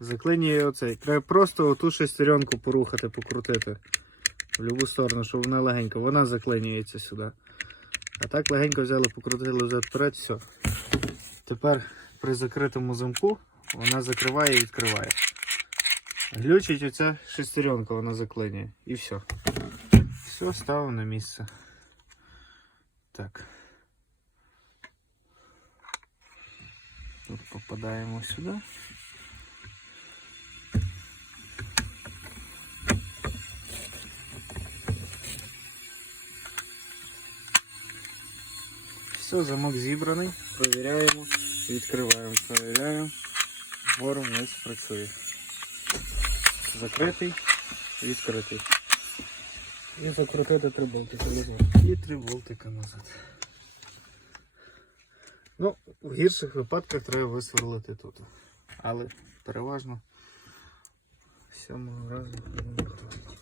Заклинює оцей. Треба просто оту шестеренку порухати, покрутити. В будь-яку сторону, щоб вона легенько. Вона заклинюється сюди. А так легенько взяли, покрутили взад вперед, все. Тепер при закритому замку вона закриває і відкриває. Глючить оця шестеренка, вона заклинює. І все. Все, ставимо на місце. Так. Тут попадаємо сюди. Все, замок зібраний. Провіряємо, відкриваємо, провіряємо. Вгору вниз працює. Закритий, відкритий. І закрутити 3 болтика назад. І 3 болтика назад. Ну, в гірших випадках треба висверлити тут. Але переважно 7-го разу не хватить.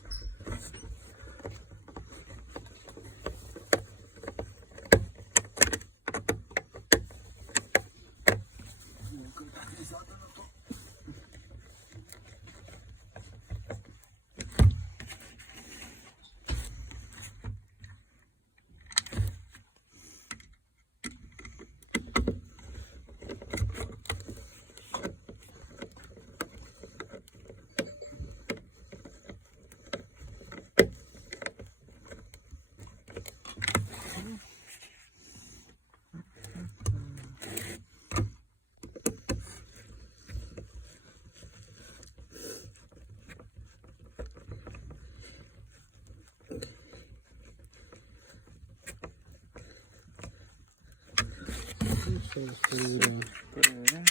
Перевіряємо.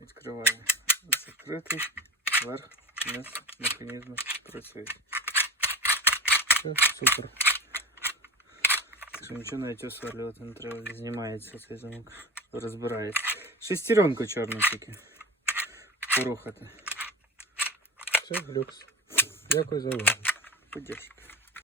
Відкриваємо. Закритий, вверх, вниз, механізм працює. Все, супер. Так що нічого навіть осверлювати не треба, знімається цей замок, розбирається. Шестеренку чорну тільки порухати. Все, люкс. Дякую за увагу. Поддержка.